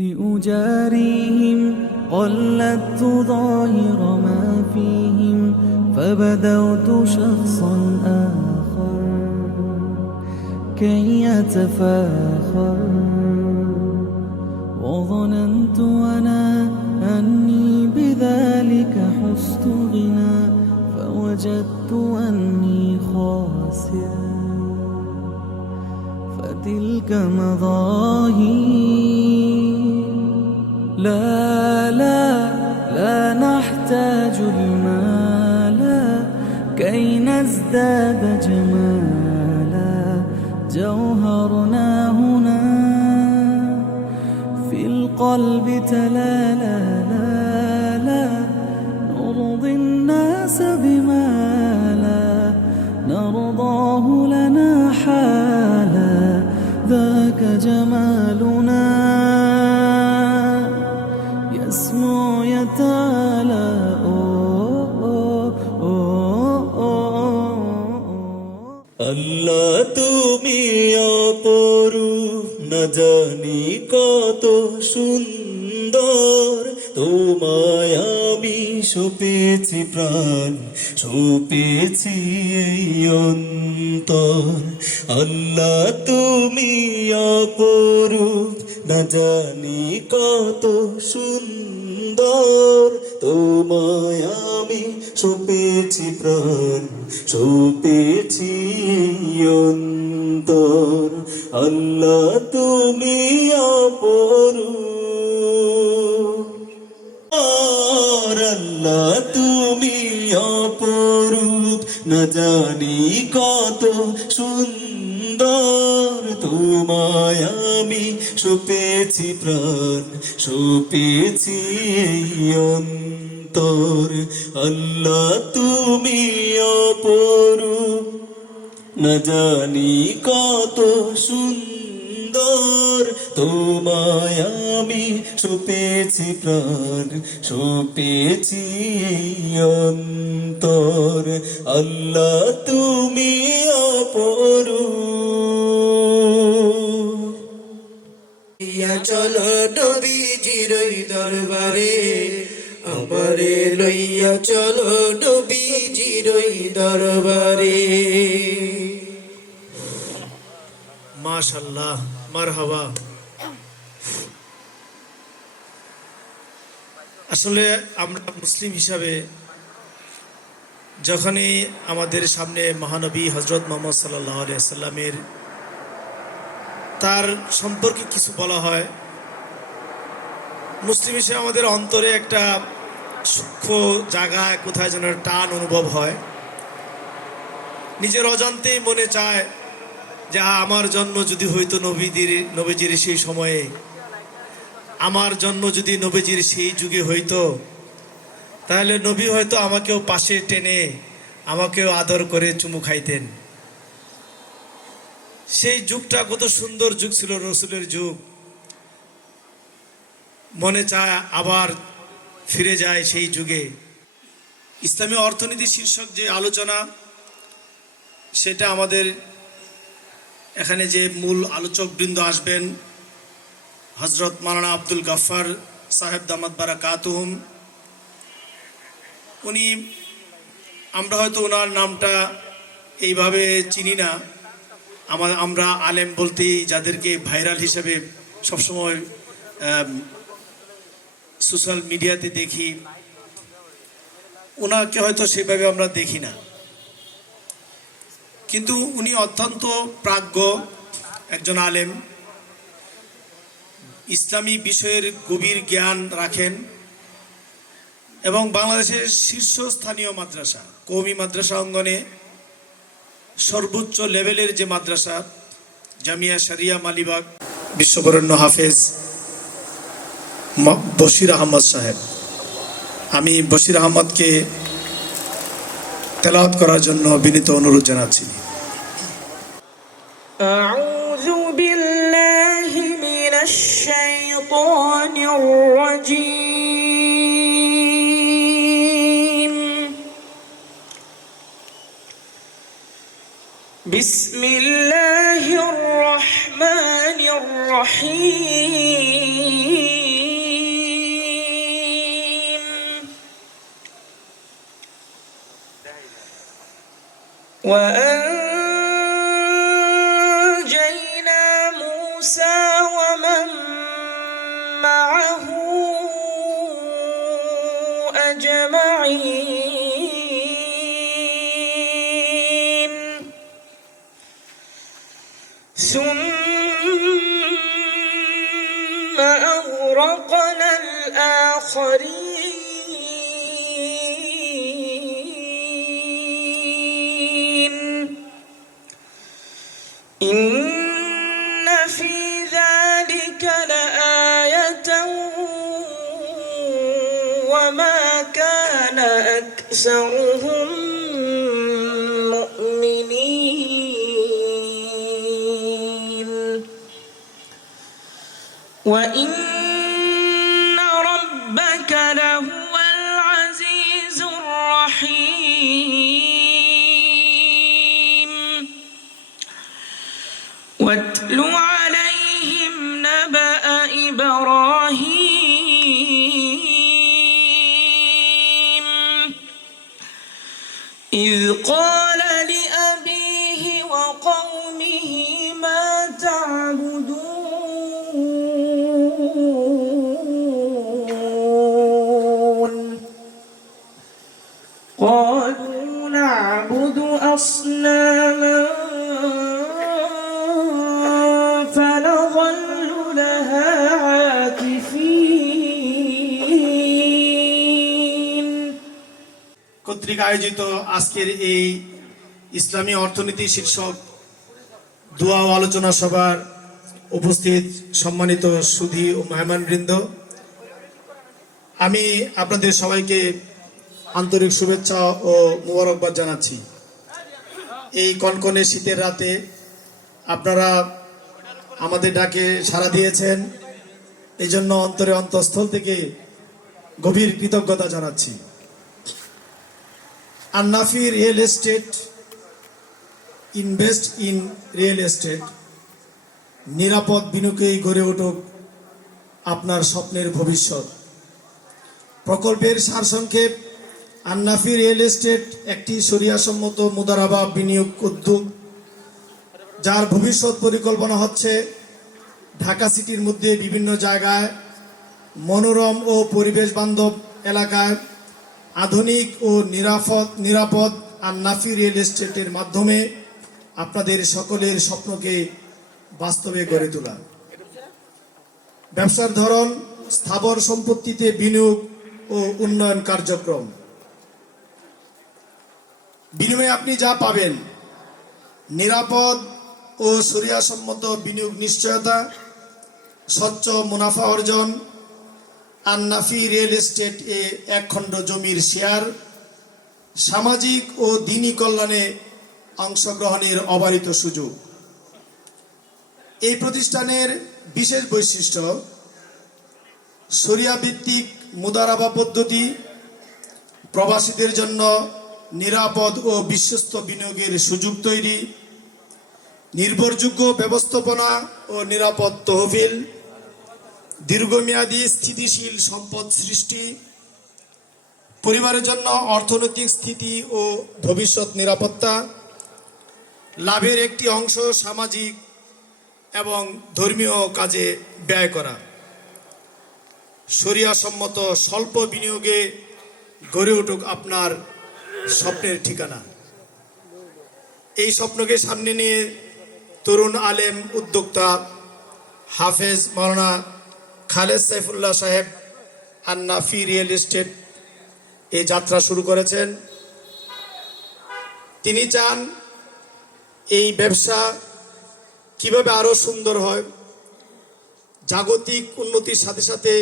لأجاريهم قلدت ظاهر ما فيهم فبدوت شخصا آخر كي يتفاخر وظننت أنا أني بذلك حزت غنى فوجدت أني خاسر فتلك مظاهر لا نحتاج المال كي نزداد جمالا جوهرنا هنا في القلب تلالا لا نرضي الناس بما لا نرضاه لنا حالا ذاك جمالنا يسمو يتعالى আল্লাহ তুমি অপরূপ না জানি কত সুন্দর তোমায় আমি সপেছি প্রাণ সপেছি এই অন্তর আল্লাহ তুমি অপরূপ না জানি কত সুন্দর তোমায় আমি সপেছি প্রাণ সপেছি অন্তর আল্লাহ তুমি অপরূপ আল্লাহ তুমি অপরূপ না জানি কত সুন্দর তোমায় আমি সপেছি প্রাণ সপেছি অন্তর আল্লাহ তুমি অপরূপ না জানি কত সুন্দর তোমায় আমি সপেছি প্রাণ সপেছি অন্তর আল্লাহ তুমি অপরূপ চলো নবীজির দরবারে আমারে লইয়া চলো নবীজির দরবারে মাশাআল্লাহ মারহাবা। আসলে আমরা মুসলিম হিসাবে যখনই আমাদের সামনে মহানবী হযরত মুহাম্মদ সাল্লাল্লাহু আলাইহি ওয়াসাল্লামের তার সম্পর্কে কিছু বলা হয়, মুসলিম হিসেবে আমাদের অন্তরে একটা সূক্ষ্ম জায়গায় কোথায় যেন টান অনুভব হয়। নিজের অজান্তেই মনে চায় যে আমার জন্ম যদি হইতো নবীজির সেই সময়ে, আমার জন্ম যদি নবীজির সেই যুগে হইতো, তাহলে নবী হয়তো আমাকেও পাশে টেনে আমাকেও আদর করে চুমু খাইতেন। সেই যুগটা কত সুন্দর যুগ ছিল, রসুলের যুগ। মনে চায় আবার ফিরে যায় সেই যুগে। ইসলামী অর্থনীতি শীর্ষক যে আলোচনা, সেটা আমাদের এখানে যে মূল আলোচকবৃন্দ আসবেন, হযরত মাওলানা আব্দুল গাফফার সাহেব দামাত বারাকাতুহুম, উনি, আমরা হয়তো ওনার নামটা এইভাবে চিনি না, আমরা আলেম বলতেই যাদেরকে ভাইরাল হিসেবে সবসময় সোশ্যাল মিডিয়াতে দেখি, ওনাকে হয়তো সেভাবে আমরা দেখি না, কিন্তু উনি অত্যন্ত প্রাজ্ঞ একজন আলেম, ইসলামী বিষয়ের গভীর জ্ঞান রাখেন এবং বাংলাদেশের শীর্ষস্থানীয় মাদ্রাসা, কওমি মাদ্রাসা অঙ্গনে সর্বোচ্চ লেভেলের যে মাদ্রাসা জামিয়া শরিয়া মালিবাগ, বিশ্ববরেণ্য হাফেজ বশির আহমদ সাহেব, আমি বশির আহমদকে তেলাওয়াত করার জন্য বিনীত অনুরোধ জানাচ্ছি। আউযু বিল্লাহি মিনাশ শাইতানির রাজীম। বিসমিল্লাহির রহমানির রহিম। وأنجينا موسى ومن معه أجمعين ثم أغرقنا الآخرين إن في ذلك لآية وما كان أكثرهم مؤمنين وإن ربك لهو العزيز الرحيم واتل عليهم نبأ إبراهيم إذ قال لأبيه وقومه ما تعبدون قالوا نعبد أصناما فنظل لها عاكفين কর্তৃক আয়োজিত আজকের এই ইসলামী অর্থনীতি শীর্ষক দোয়া ও আলোচনা সভার উপস্থিত সম্মানিত সুধী ও মেহমানবৃন্দ, আমি আপনাদের সবাইকে আন্তরিক শুভেচ্ছা ও মোবারকবাদ জানাচ্ছি। এই কনকনে শীতের রাতে আপনারা আমাদের ডাকে সাড়া দিয়েছেন, এই জন্য অন্তরে অন্তঃস্থল থেকে গভীর কৃতজ্ঞতা জানাচ্ছি। Annafi real estate, invest in real estate, নিরাপদ বিনিয়োগেই গড়ে উঠুক আপনার স্বপ্নের ভবিষ্যৎ প্রকল্পের সারসংক্ষেপ। আন্নাফি রিয়েল এস্টেট একটি শরিয়াসম্মত মুদারাবা বিনিয়োগ উদ্যোগ, যার ভবিষ্যৎ পরিকল্পনা হচ্ছে ঢাকা সিটির মধ্যে বিভিন্ন জায়গায় মনোরম ও পরিবেশ বান্ধব এলাকায় আধুনিক ও নিরাপদ আন্নাফি রিয়েল এস্টেটের মাধ্যমে আপনাদের সকলের স্বপ্নকে বাস্তবে গড়ে তোলা। ব্যবসার ধরন স্থাবর সম্পত্তিতে বিনিয়োগ ও উন্নয়ন কার্যক্রম। বিনিময়ে আপনি যা পাবেন নিরাপদ ও শরিয়াসম্মত বিনিয়োগ নিশ্চয়তা, স্বচ্ছ মুনাফা অর্জন, আন্নাফি রিয়েল এস্টেট এ এক খণ্ড জমির শেয়ার, সামাজিক ও দ্বীনি কল্যাণে অংশগ্রহণের অবারিত সুযোগ। এই প্রতিষ্ঠানের বিশেষ বৈশিষ্ট্য শরিয়া ভিত্তিক মুদারাবা পদ্ধতি, প্রবাসীদের জন্য নিরাপদ ও বিশ্বস্ত বিনিয়োগের সুযোগ তৈরি, নির্ভরযোগ্য ব্যবস্থাপনা ও নিরাপদ তহবিল, দীর্ঘমেয়াদী স্থিতিশীল সম্পদ সৃষ্টি, পরিবারের জন্য অর্থনৈতিক স্থিতি ও ভবিষ্যৎ নিরাপত্তা, লাভের একটি অংশ সামাজিক এবং ধর্মীয় কাজে ব্যয় করা। শরিয়াসম্মত স্বল্প বিনিয়োগে গড়ে উঠুক আপনার স্বপ্নের ঠিকানা। এই স্বপ্নকে সামনে নিয়ে তরুণ আলেম উদ্যোক্তা হাফেজ মাওলানা খালেদ সাইফুল্লাহ সাহেব আন্নাফি রিয়েল এস্টেট এই যাত্রা শুরু করেছেন। তিনি চান এই ব্যবসা কিভাবে আরো সুন্দর হয়, জাগতিক উন্নতির সাথে সাথে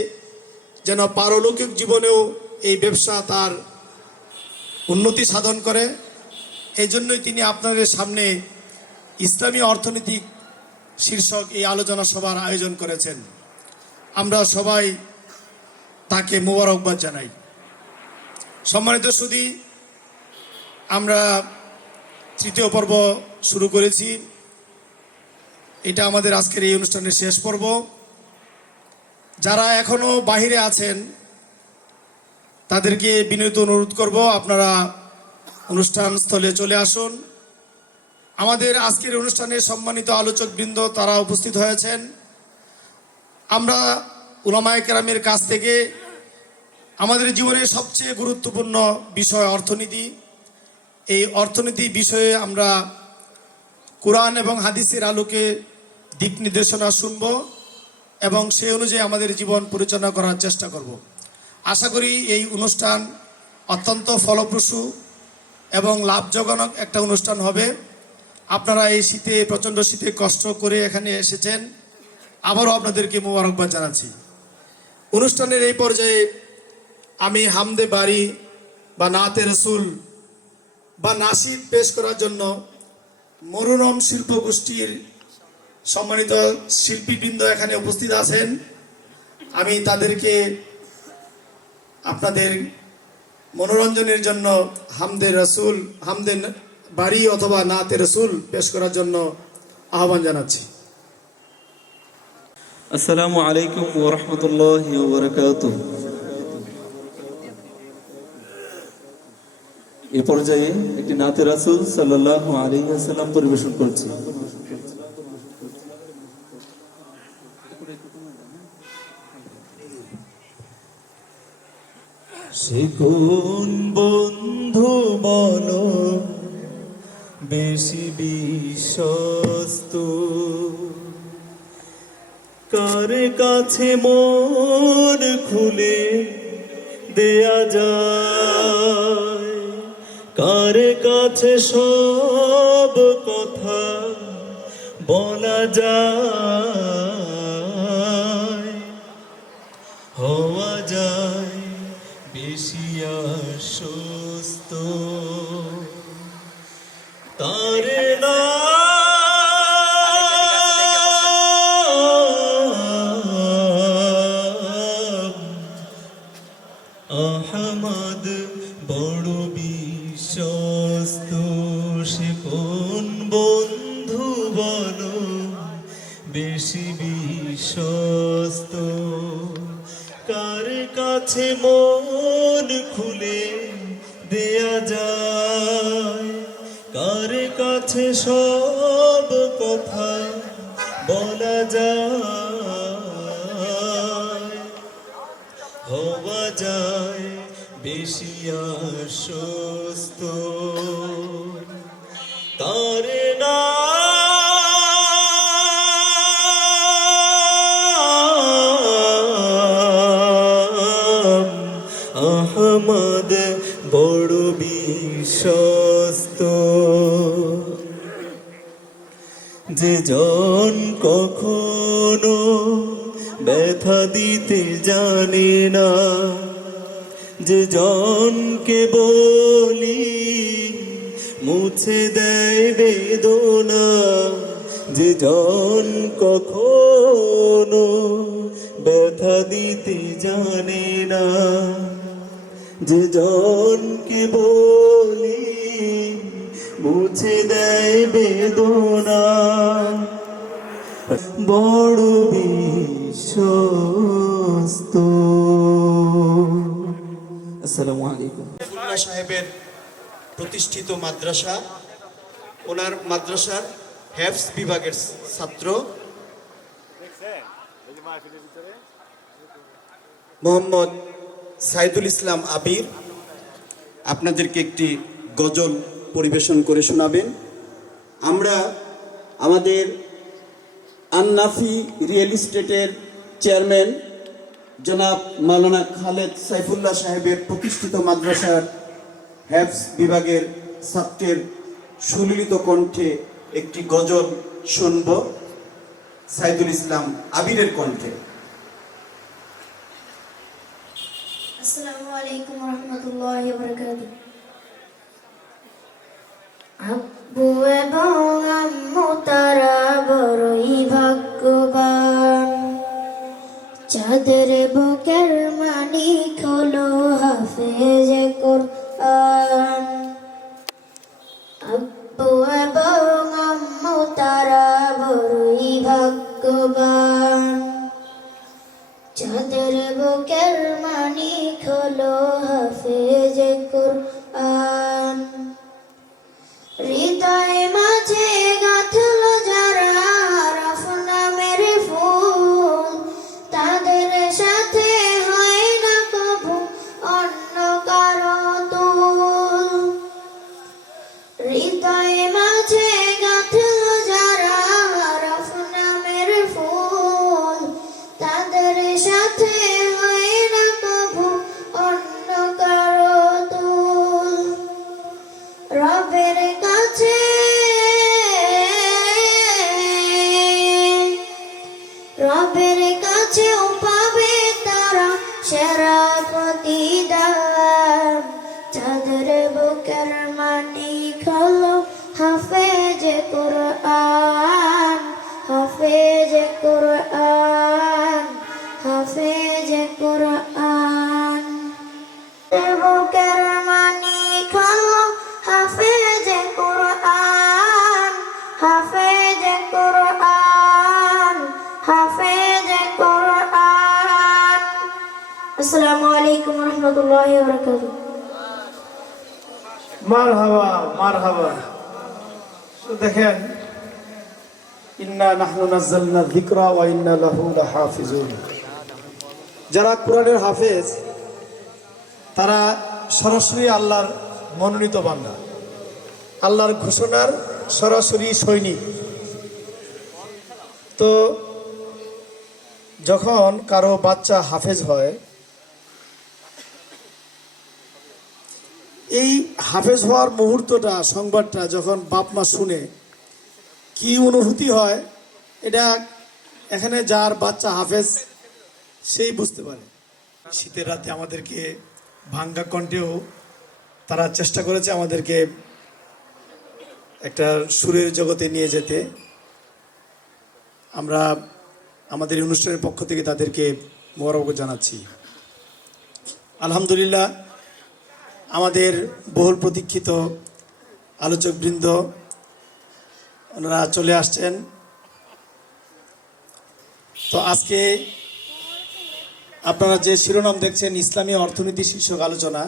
যেন পারলৌকিক জীবনেও এই ব্যবসা তার উন্নতি সাধন করে। এই জন্যই তিনি আপনাদের সামনে ইসলামী অর্থনৈতিক শীর্ষক এই আলোচনা সভার আয়োজন করেছেন। আমরা সবাই তাকে মোবারকবাদ জানাই। সম্মানিত সুধী, আমরা তৃতীয় পর্ব শুরু করেছি। এটা আমাদের আজকের এই অনুষ্ঠানের শেষ পর্ব। যারা এখনো বাহিরে আছেন তাদেরকে বিনীত অনুরোধ করব, আপনারা অনুষ্ঠান স্থলে চলে আসুন। আমাদের আজকের অনুষ্ঠানে সম্মানিত আলোচকবৃন্দ তারা উপস্থিত হয়েছেন। আমরা উলামায়ে কেরামের কাছ থেকে আমাদের জীবনের সবচেয়ে গুরুত্বপূর্ণ বিষয় অর্থনীতি, এই অর্থনীতি বিষয়ে আমরা কোরআন এবং হাদিসের আলোকে দিক নির্দেশনা শুনব এবং সেই অনুযায়ী আমাদের জীবন পরিচালনা করার চেষ্টা করব। আশা করি এই অনুষ্ঠান অত্যন্ত ফলপ্রসূ এবং লাভজনক একটা অনুষ্ঠান হবে। আপনারা এই শীতে, প্রচণ্ড শীতে কষ্ট করে এখানে এসেছেন, আবারও আপনাদেরকে মোবারকবাদ জানাচ্ছি। অনুষ্ঠানের এই পর্যায়ে আমি হামদে বাড়ি বা নাতে রসুল বা নাসিদ পেশ করার জন্য মনোরম শিল্প গোষ্ঠীর সম্মানিত শিল্পীবৃন্দ এখানে উপস্থিত আছেন। আমি তাদেরকে আপনাদের মনোরঞ্জনের জন্য হামদে রসুল, হামদে বাড়ি অথবা নাতে রসুল পেশ করার জন্য আহ্বান জানাচ্ছি। আসসালামু আলাইকুম ওয়া রাহমাতুল্লাহি ওয়া বারাকাতুহু। এই পর্যায়ে একটি নাতে রাসূল সাল্লাল্লাহু আলাইহি ওয়াসাল্লাম পরিবেশন করছি। সে কোন বন্ধু বলো বেশি বিশ্বস্ত, কার কাছে মন খুলে দেয়া যায়, কার কাছে সব কথা বলা যায়, হওয়া যায় বেশি আশ্বস্ত, তার নাম আহমদ বড় বিশ্বস্ত। সে কোন বন্ধু বলো বেশি বিশ্বস্ত, কার কাছে মন খুলে দেয়া যায়, কার কাছে সব কথা বলা যায়, হওয়া যায় বেশি আশ্বস্ত, তার নাম আহমদ বড় বিশ্বস্ত। যে জন কখনো ব্যথা দিতে জানে না, যে জনকে বলি মুছে দেয় বেদনা, যে জন কখনো ব্যথা দিতে জানে না, যে জনকে বলি মুছে দেয় বেদনা, বড় বিশ্বস্ত। আসসালামু আলাইকুম। খুলনা সাহেবের প্রতিষ্ঠিত মাদ্রাসা, ওনার মাদ্রাসার হেফজ বিভাগের ছাত্র মোহাম্মদ সাইদুল ইসলাম আবির আপনাদেরকে একটি গজল পরিবেশন করে শোনাবেন। আমরা আমাদের আন্নাফি রিয়েল এস্টেটের চেয়ারম্যান জনাব মাওলানা খালেদ সাইফুল্লাহ সাহেবের প্রতিষ্ঠিত মাদ্রাসার হেফজ বিভাগের ছাত্রের সুললিত কণ্ঠে একটি গজল শুনব, সাইদুল ইসলাম আবিরের কণ্ঠে। আসসালামু আলাইকুম ওয়া রাহমাতুল্লাহি ওয়া বারাকাতুহু। আব্বু এবং আম্মু তারা বড়ই ভাগ্যবান, যাদের বুকের মানিক হলো হাফেজে কোরআন। আব্বু এবং আম্মু তারা বড়ই ভাগ্যবান, যাদের বুকের মানিক হলো হাফেজে কোরআন। হৃদয় মাঝে সেরা প্রতিদান চাঁদের বুকের মানিক হলো হাফেজ কোরআন হাফেজ কোরআন হাফেজ কোরআন বুকের মানিক হলো হাফেজ কোরআন হাফেজ কোরআন হাফেজ কোরআন। আসসালামু আলাইকুম ওয়া রাহমাতুল্লাহি ওয়া বারাকাতুহু। মারহাবা মারহাবা। দেখেন, ইন্না নাহনু নাযালনা যিকরা ওয়া ইন্না লাহু লাহাফিজুন। যারা কোরআনের হাফেজ তারা সরাসরি আল্লাহর মনোনীত বান্দা, আল্লাহর ঘোষণার সরাসরি সৈনিক। তো যখন কারো বাচ্চা হাফেজ হয়, এই হাফেজ হওয়ার মুহূর্তটা, সংবাদটা যখন বাপ মা শুনে কি অনুভূতি হয়, এটা এখানে যার বাচ্চা হাফেজ সেই বুঝতে পারে। শীতের রাতে আমাদেরকে ভাঙ্গা কণ্ঠেও তারা চেষ্টা করেছে আমাদেরকে একটা সুরের জগতে নিয়ে যেতে। আমরা আমাদের এই অনুষ্ঠানের পক্ষ থেকে তাদেরকে মোবারকবাদ জানাচ্ছি। আলহামদুলিল্লাহ, আমাদের বহুল প্রতীক্ষিত আলোচকবৃন্দ ওনারা চলে আসছেন। তো আজকে আপনারা যে শিরোনাম দেখছেন, ইসলামী অর্থনীতি শীর্ষক আলোচনা,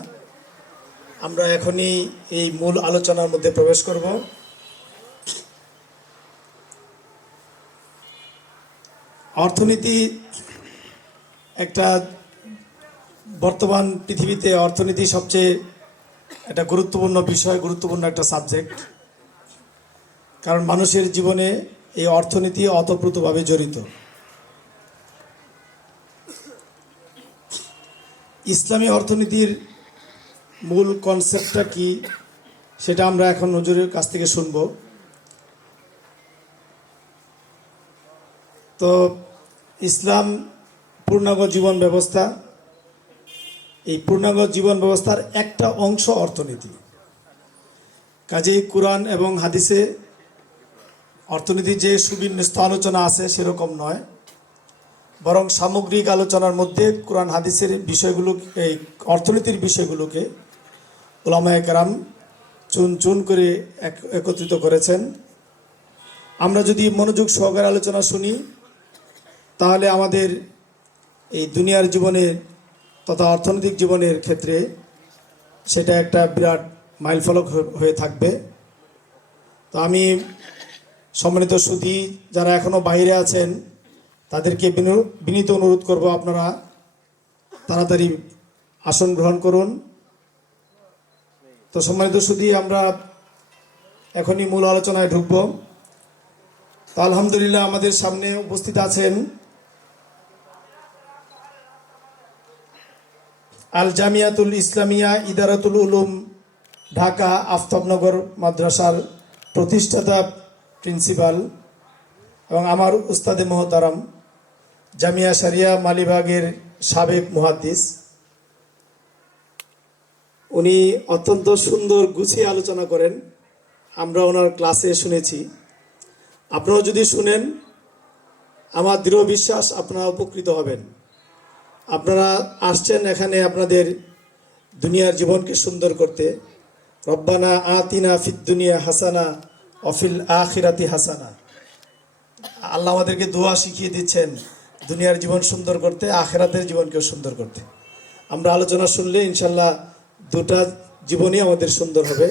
আমরা এখনই এই মূল আলোচনার মধ্যে প্রবেশ করব। অর্থনীতি একটা, বর্তমান পৃথিবীতে অর্থনীতি সবচেয়ে একটা গুরুত্বপূর্ণ বিষয়, গুরুত্বপূর্ণ একটা সাবজেক্ট। কারণ মানুষের জীবনে এই অর্থনীতি ওতপ্রোতভাবে জড়িত। ইসলামী অর্থনীতির মূল কনসেপ্টটা কি, সেটা আমরা এখন হুজুরের কাছ থেকে শুনব। তো ইসলাম পূর্ণাঙ্গ জীবন ব্যবস্থা, এই পূর্ণাঙ্গ জীবন ব্যবস্থার একটা অংশ অর্থনীতি। কাজেই কোরআন এবং হাদিসে অর্থনীতির যে সুবিন্যস্ত আলোচনা আছে সেরকম নয়, বরং সামগ্রিক আলোচনার মধ্যে কোরআন হাদিসের বিষয়গুলো, এই অর্থনীতির বিষয়গুলোকে উলামায়ে কেরাম চুন চুন করে একত্রিত করেছেন। আমরা যদি মনোযোগ সহকারে আলোচনা শুনি, তাহলে আমাদের এই দুনিয়ার জীবনে তথা অর্থনৈতিক জীবনের ক্ষেত্রে সেটা একটা বিরাট মাইলফলক হয়ে থাকবে। তো আমি সম্মানিত সুধী যারা এখনও বাইরে আছেন তাদেরকে বিনীত অনুরোধ করব, আপনারা তাড়াতাড়ি আসন গ্রহণ করুন। তো সম্মানিত সুধী, আমরা এখনই মূল আলোচনায় ঢুকব। তো আলহামদুলিল্লাহ, আমাদের সামনে উপস্থিত আছেন আল জামিয়াতুল ইসলামিয়া ইদারাতুল উলুম ঢাকা আফতাবনগর মাদ্রাসার প্রতিষ্ঠাতা প্রিন্সিপাল এবং আমার উস্তাদে মোহতারাম, জামিয়া শরিয়া মালিবাগের সাবেক মুহাদ্দিস। উনি অত্যন্ত সুন্দর গুছিয়ে আলোচনা করেন, আমরা ওনার ক্লাসে শুনেছি। আপনারা যদি শুনেন, আমার দৃঢ় বিশ্বাস আপনারা উপকৃত হবেন। আপনারা আসছেন এখানে আপনাদের দুনিয়ার জীবনকে সুন্দর করতে। রব্বানা আতিনা ফিদ দুনিয়া হাসানা অফিল আখিরাতি হাসানা। আল্লাহ আমাদেরকে দোয়া শিখিয়ে দিচ্ছেন দুনিয়ার জীবন সুন্দর করতে, আখিরাতের জীবনকেও সুন্দর করতে। আমরা আলোচনা শুনলে ইনশাল্লাহ দুটা জীবনই আমাদের সুন্দর হবে।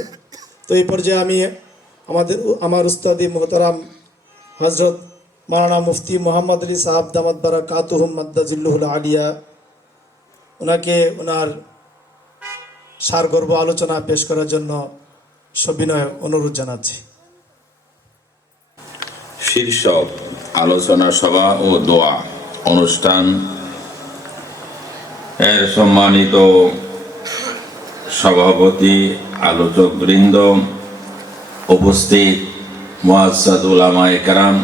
তো এই পর্যায়ে আমি আমার উস্তাদি মোহতারাম হজরত মাওলানা মুফতি মোহাম্মদ আলী সাহাব দামাত বারাকাতুহুম মাদ্দাজিল্লুহুল আলিয়া, ওনাকে ওনার সারগর্ভ আলোচনা পেশ করার জন্য সবিনয় অনুরোধ জানাচ্ছি। শীর্ষক আলোচনা সভা ও দোয়া অনুষ্ঠান এর সম্মানিত সভাপতি, আলোচক বৃন্দ, উপস্থিত মুআজ্জাজ উলামায়ে কেরাম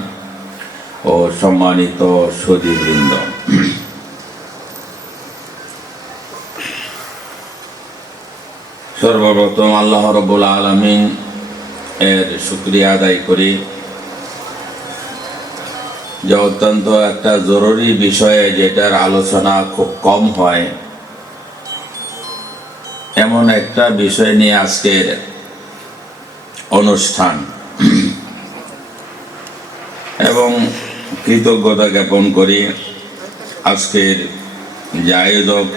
ও সম্মানিত সুধীবৃন্দ, সর্বপ্রথম আল্লাহ রাব্বুল আলামিন এর শুকরিয়া আদায় করি যে অত্যন্ত একটা জরুরি বিষয়ে যেটার আলোচনা খুব কম হয় এমন একটা বিষয় নিয়ে আজকের অনুষ্ঠান এবং কৃতজ্ঞতা জ্ঞাপন করি আজকের যে আয়োজক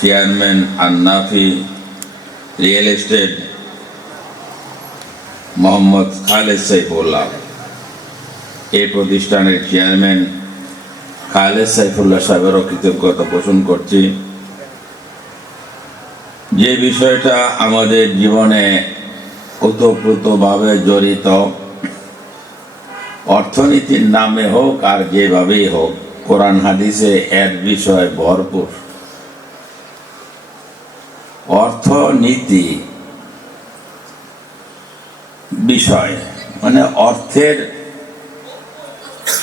chairman Annafi real estate Mohammad Khaled Saifullah, এই প্রতিষ্ঠানের চেয়ারম্যান খালেদ সাইফুল্লাহ সাহেবেরও কৃতজ্ঞতা পোষণ করছি। যে বিষয়টা আমাদের জীবনে ওতপ্রোতভাবে জড়িত, অর্থনীতির নামে হোক আর যেভাবেই হোক, কোরআন হাদিসে এর বিষয় ভরপুর। অর্থনীতি বিষয় মানে অর্থের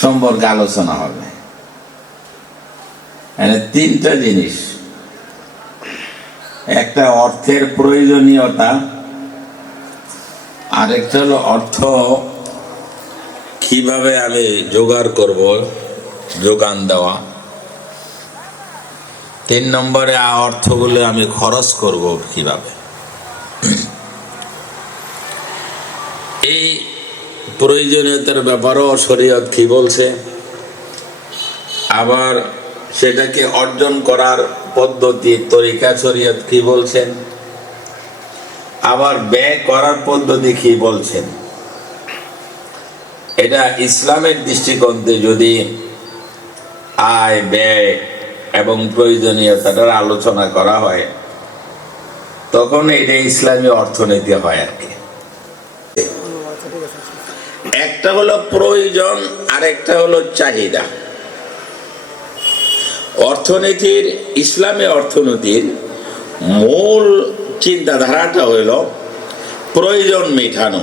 সম্পর্কে আলোচনা হবে। তিনটা জিনিস, একটা অর্থের প্রয়োজনীয়তা, আরেকটা হলো অর্থ কিভাবে আমি জোগাড় করব, যোগান দেওয়া, 3 নম্বরে অর্থগুলো আমি খরচ করব কিভাবে। এই প্রয়োজনীয়তার ব্যাপারেও শরীয়ত কি বলছে, আবার সেটাকে অর্জন করার পদ্ধতি তরিকা শরীয়ত কি বলছেন, আবার ব্যয় করার পদ্ধতি কি বলছেন। এটা ইসলামের দৃষ্টিকোণে যদি আয় ব্যয় এবং প্রয়োজনীয়তাটার আলোচনা করা হয় তখন এটা ইসলামী অর্থনীতি হয় আর কি। একটা হলো প্রয়োজন আর একটা হলো চাহিদা। অর্থনীতির, ইসলামী অর্থনীতির মূল চিন্তাধারাটা হইল প্রয়োজন মেটানো।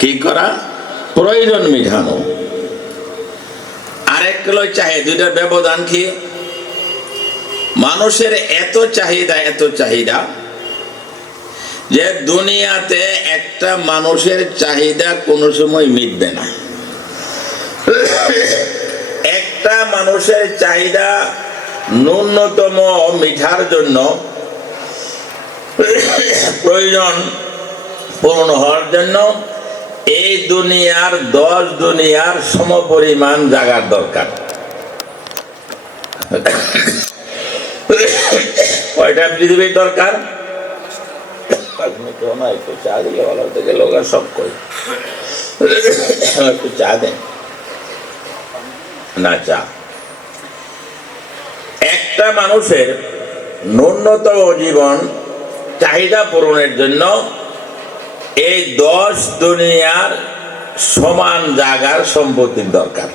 কি করা? প্রয়োজন মেটানো। আরেকটা হলো চাহিদা। দুইটার ব্যবধান কি? মানুষের এত চাহিদা যে দুনিয়াতে একটা মানুষের চাহিদা কোনো সময় মিটবে না। একটা মানুষের চাহিদা ন্যূনতম মিটার জন্য, প্রয়োজন পূরণ হওয়ার জন্য এই দুনিয়ার 10 দুনিয়ার সমপরিমাণ জায়গার দরকার। কয়টা পৃথিবীর দরকার? একটু চা দিলে ভালো হতে গেল, সব কই একটু চা দেন না। চা একটা মানুষের ন্যূনতম জীবন চাহিদা পূরণের জন্য এই 10 দুনিয়ার সমান জায়গার সম্পত্তির দরকার।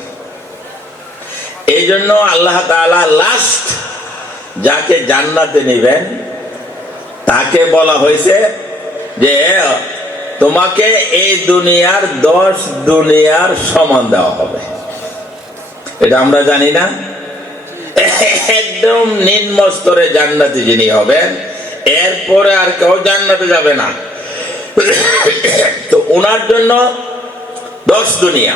এই জন্য আল্লাহ তাআলা লাস্ট যাকে জান্নাতে নিবেন তাকে বলা হয়েছে যে তোমাকে এই দুনিয়ার 10 দুনিয়ার সমান দেওয়া হবে। এটা আমরা জানি না। একদম নিম্ন স্তরে জান্নাতি যিনি হবেন, এরপরে আর কেউ জান্নাতে যাবে না। তো ওনার জন্য 10 দুনিয়া।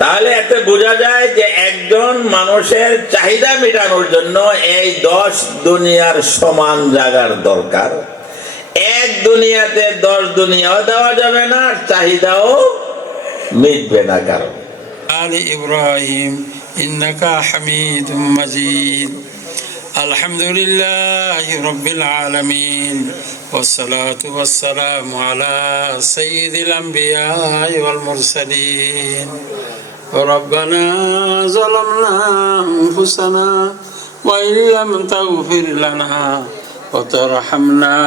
তাহলে এতে বোঝা যায় যে একজন মানুষের চাহিদা মেটানোর জন্য এই 10 দুনিয়ার সমান জায়গার দরকার। এক দুনিয়াতে 10 দুনিয়াও দেওয়া যাবে না, আর চাহিদাও মিটবে না কারণ। আলি ইব্রাহিম ইন্নাকা হামিদুম মাজিদ। আলহামদুলিল্লাহি রাব্বিল আলামিন والصلاة والسلام على سيد الأنبياء والمرسلين. ربنا ظلمنا أنفسنا وإن لم تغفر لنا وترحمنا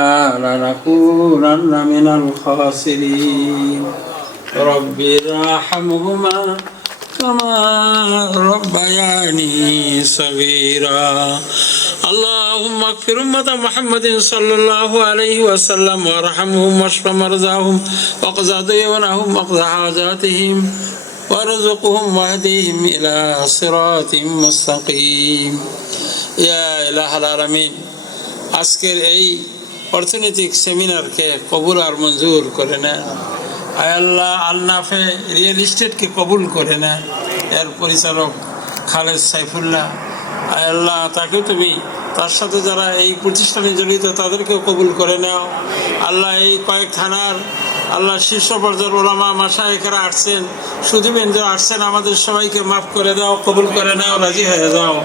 لنكونن من الخاسرين. رب ارحمهما كما ربياني صغيرا. اللهم اغفر أمة محمد صلى الله عليه وسلم وارحمهم واشف مرضاهم واقض ديونهم واقض حاجاتهم وارزقهم واهديهم إلى صراط مستقيم. يا إله العالمين, আজকের এই অর্থনৈতিক সেমিনারকে কবুল আর মঞ্জুর করে নেন। আয় আল্লাহ, আল নাফে রিয়েল এস্টেটকে কবুল করে নেন, এর পরিচালক খালেদ সাইফুল্লাহ, আয় আল্লাহ তাকেও তুমি, তার সাথে যারা এই প্রতিষ্ঠানে জড়িত তাদেরকেও কবুল করে নাও। আল্লাহ এই কয়েক থানার আল্লাহ শীর্ষ পর্যায়ের ওলামা মাশায়েখরা আসছেন, সুধীবৃন্দ আসছেন, আমাদের সবাইকে মাফ করে দাও, কবুল করে নাও, রাজি হয়ে যাও।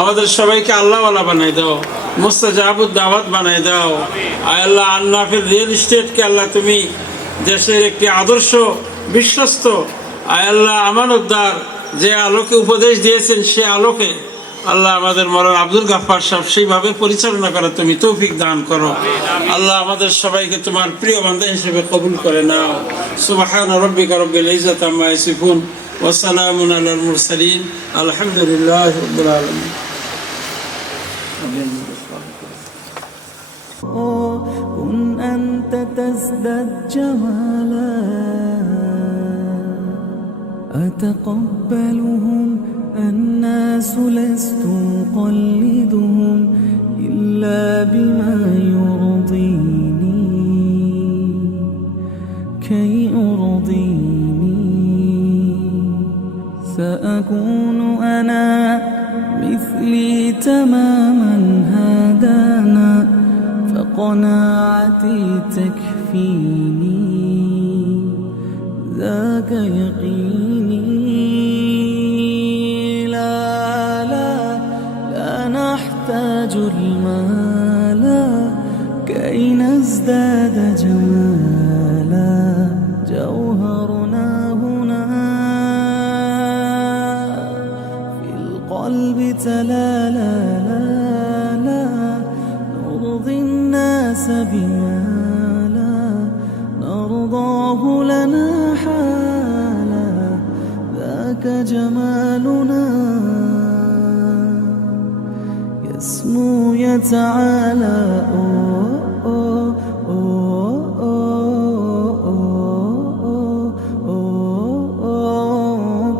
আমাদের সবাইকে আল্লাহওয়ালা বানাই দাও, মুস্তাজাবুদ দাওয়াত বানাই দাও। আয় আল্লাহ, আল নাফের রিয়েল এস্টেটকে আল্লাহ তুমি দেশের একটি আদর্শ বিশ্বস্ত আয় আল্লাহ আমানতদার, যে আলোকে উপদেশ দিয়েছেন সে আলোকে আল্লাহ আমাদের মৌলানা আব্দুল গাফফার সাহেব সেইভাবে পরিচালনা করার তুমি তৌফিক দান করো। আল্লাহ আমাদের সবাইকে তোমার প্রিয় বান্দা হিসেবে কবুল করে নাও। সুবহানা রাব্বিকা রাব্বিল ইজ্জাতি আম্মা ইয়াসিফুন ওয়া সালামুন আলাল মুরসালিন, আলহামদুলিল্লাহি রাব্বিল আলামিন। كن أنت تزداد جمالا أتقبلهم الناس لست أقلدهم إلا بما يرضيني كي أرضيني سأكون أنا مثلي تماما هدانا فقناعتي تكفيني ذاك يقيني لا لا لا نحتاج المال كي نزداد جمالا جوهرنا هنا في القلب تلالا لا لا نرضي الناس بما لا نرضاه لنا حالا ذاك جمالنا يسمو يتعالى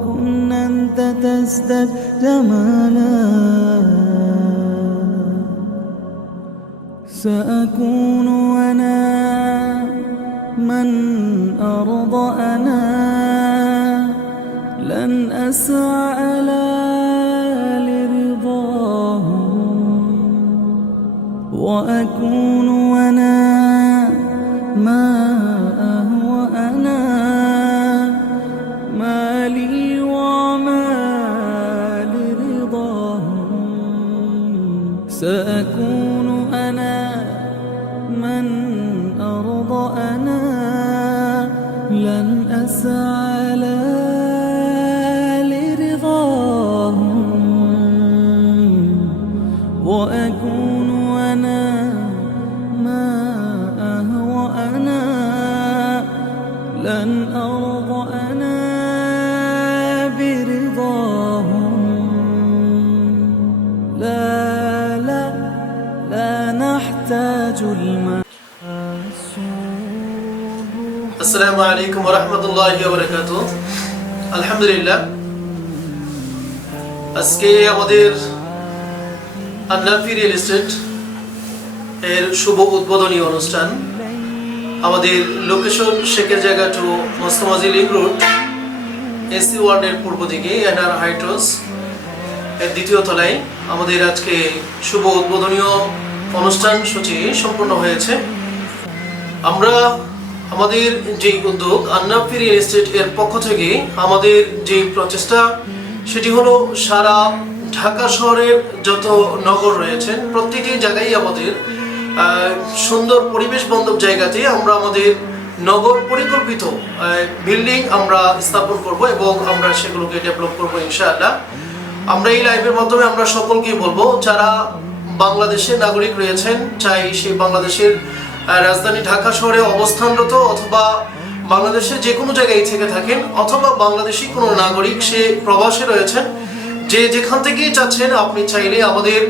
كن أنت تزداد جمالا سأكون أنا من أرضى أنا لن أسعى لرضاهم وأكون أنا ما أهوى أنا ما لي وما لرضاهم سأكون أنا من أرضى أنا لن أسعى لرضاهم وأكون أنا ما أهوى أنا لن أرضى أنا برضاهم لا لا لا نحتاج المال আসসালামু আলাইকুম ওয়া রাহমাতুল্লাহি ওয়া বারাকাতুহু। আলহামদুলিল্লাহ, আজকে আমাদের আন্নাফি রিয়েল এস্টেট এর শুভ উদ্বোধনী অনুষ্ঠান আমাদের লোকেশন শেখের জায়গা টু মোস্তফাজি লিংক রোড, এসি ওয়ার্ডের পূর্ব দিকে এনআর হাইট হাউস এর দ্বিতীয় তলায় আমাদের আজকে শুভ উদ্বোধনীয় অনুষ্ঠান সূচি সম্পন্ন হয়েছে। আমরা আমাদের যে উদ্যোগ আন্নাফি রিয়েল এস্টেট এর পক্ষ থেকে আমাদের যে প্রচেষ্টা সেটি হলো সারা ঢাকা শহরের যত নগর রয়েছেন প্রত্যেকটি জায়গায় আমাদের সুন্দর পরিবেশ বান্ধব জায়গাতে আমরা আমাদের নগর পরিকল্পিত বিল্ডিং আমরা স্থাপন করব এবং আমরা সেগুলোকে ডেভেলপ করব ইনশাআল্লাহ। আমরা এই লাইভের মাধ্যমে আমরা সকলকেই বলবো, যারা বাংলাদেশের নাগরিক রয়েছেন, চাই সেই বাংলাদেশের রাজধানী ঢাকা শহরে অবস্থানরত অথবা বাংলাদেশের যে কোনো জায়গায় থেকে থাকেন অথবা বাংলাদেশি কোনো নাগরিক সে প্রবাসে রয়েছেন, যে যেখান থেকেই চাচ্ছেন আপনি চাইলে আমাদের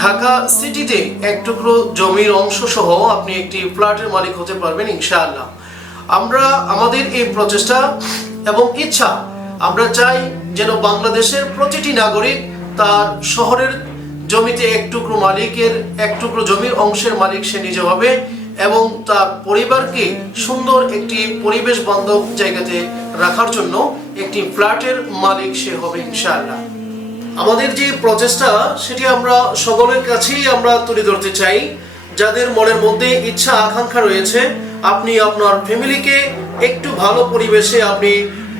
ঢাকা সিটিতে এক টুকরো জমির অংশ সহ আপনি একটি ফ্ল্যাটের মালিক হতে পারবেন ইনশাআল্লাহ। আমরা আমাদের এই প্রচেষ্টা এবং ইচ্ছা, আমরা চাই যেন বাংলাদেশের প্রতিটি নাগরিক তার শহরের জমিতে এক টুকরো মালিকের, এক টুকরো জমির অংশের মালিক সে নিজে হবে এবং তার পরিবারকে সুন্দর একটি পরিবেশ বান্ধব জায়গাতে রাখার জন্য একটি ফ্ল্যাটের মালিক সে হবে ইনশাআল্লাহ। আমাদের যে প্রচেষ্টা সেটি আমরা সকলের কাছেই আমরা তুলে ধরতে চাই। যাদের মনের মধ্যে ইচ্ছা আকাঙ্ক্ষা রয়েছে আপনি আপনার ফ্যামিলিকে একটু ভালো পরিবেশে, আপনি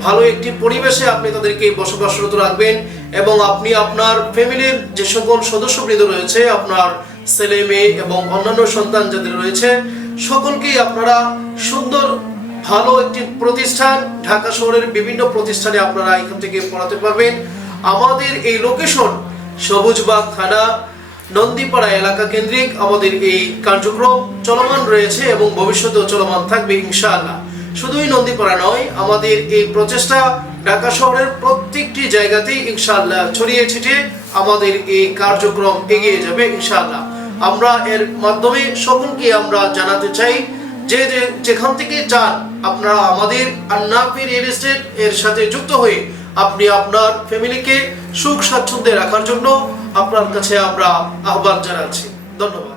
ভালো একটি পরিবেশে আপনি তাদেরকে বসবাসরত রাখবেন এবং আপনি আপনার ফ্যামিলির যে সকল সদস্যবৃন্দ রয়েছে, আপনার ছেলে মেয়ে এবং অন্যান্য সন্তান যাদের রয়েছে, সকলকেই আপনারা সুন্দর ভালো একটি প্রতিষ্ঠান, ঢাকা শহরের বিভিন্ন প্রতিষ্ঠানে আপনারা এখান থেকে পড়াতে পারবেন। আমাদের এই লোকেশন সবুজবাগ থানা, নন্দীপাড়া এলাকা কেন্দ্রিক আমাদের এই কার্যক্রম চলমান রয়েছে এবং ভবিষ্যতেও চলমান থাকবে ইনশাআল্লাহ। শুধুই নন্দীপাড়া নয়, আমাদের এই প্রচেষ্টা ঢাকা শহরের প্রত্যেকটি জায়গাতেই ইনশাআল্লাহ ছড়িয়ে ছিটিয়ে আমাদের এই কার্যক্রম এগিয়ে যাবে ইনশাআল্লাহ। আমরা এর মাধ্যমে সকলকে আমরা জানাতে চাই যে যেখান থেকে চান আপনারা আমাদের আন্নাফি রিয়েল এস্টেট এর সাথে যুক্ত হয়ে আপনি আপনার ফ্যামিলিকে সুখ স্বাচ্ছন্দ্যে রাখার জন্য আপনার কাছে আমরা আহ্বান জানাচ্ছি। ধন্যবাদ।